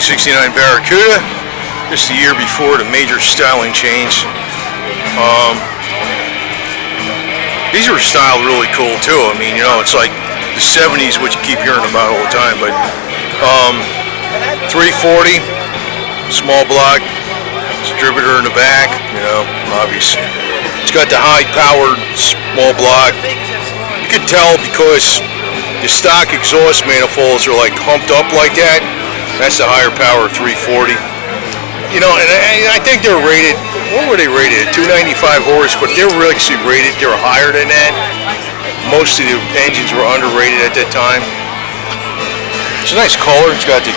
1969 Barracuda. Just the year before the major styling change. These were styled really cool too. I mean, you know, it's like the 70s, what you keep hearing about all the time. But 340, small block, distributor in the back. You know, obvious. It's got the high-powered small block. You could tell because the stock exhaust manifolds are like humped up like that. That's the higher power 340. You know, and I think they're rated, what were they rated? 295 horse, but they're really rated, they were higher than that. Most of the engines were underrated at that time. It's a nice color. It's got the,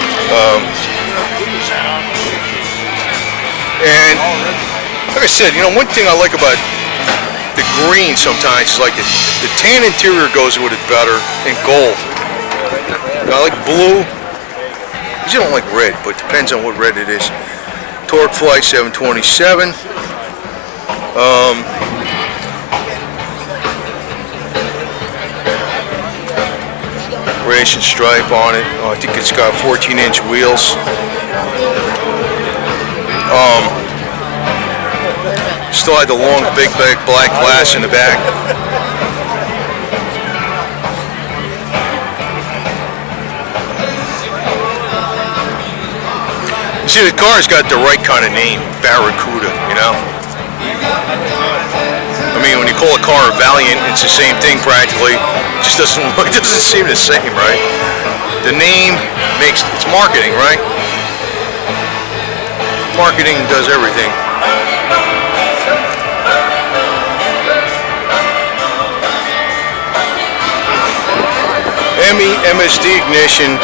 and like I said, you know, one thing I like about the green sometimes is like the tan interior goes with it better than gold. You know, I like blue. You don't like red, but it depends on what red it is. Torque Fly 727. Racing stripe on it. I think it's got 14-inch wheels. Still had the long, big black glass in the back. See, the car's got the right kind of name, Barracuda, you know? I mean, when you call a car a Valiant, it's the same thing practically. It just doesn't seem the same, right? The name makes, it's marketing, right? Marketing does everything. HEMI MSD ignition,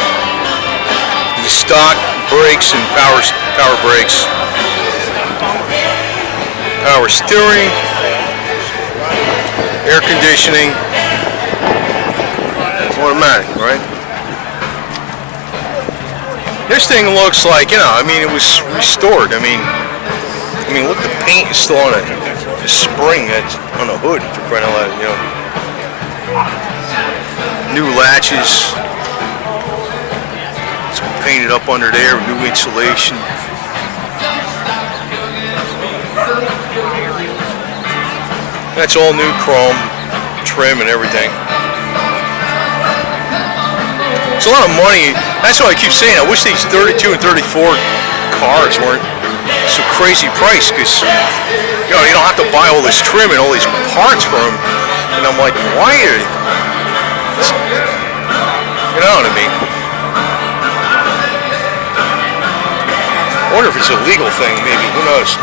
the stock brakes and power brakes, power steering, air conditioning, automatic, right? This thing looks like, you know, I mean, it was restored. I mean, look, the paint is still on it. The spring that's on the hood, for crying out loud, you know. New latches. Painted up under there, new insulation. That's all new chrome trim and everything. It's a lot of money. That's why I keep saying I wish these 32 and 34 cars weren't so crazy priced, because you know, you don't have to buy all this trim and all these parts for them. And I'm like, why are you? You know what I mean? I wonder if it's a legal thing, maybe. Who knows?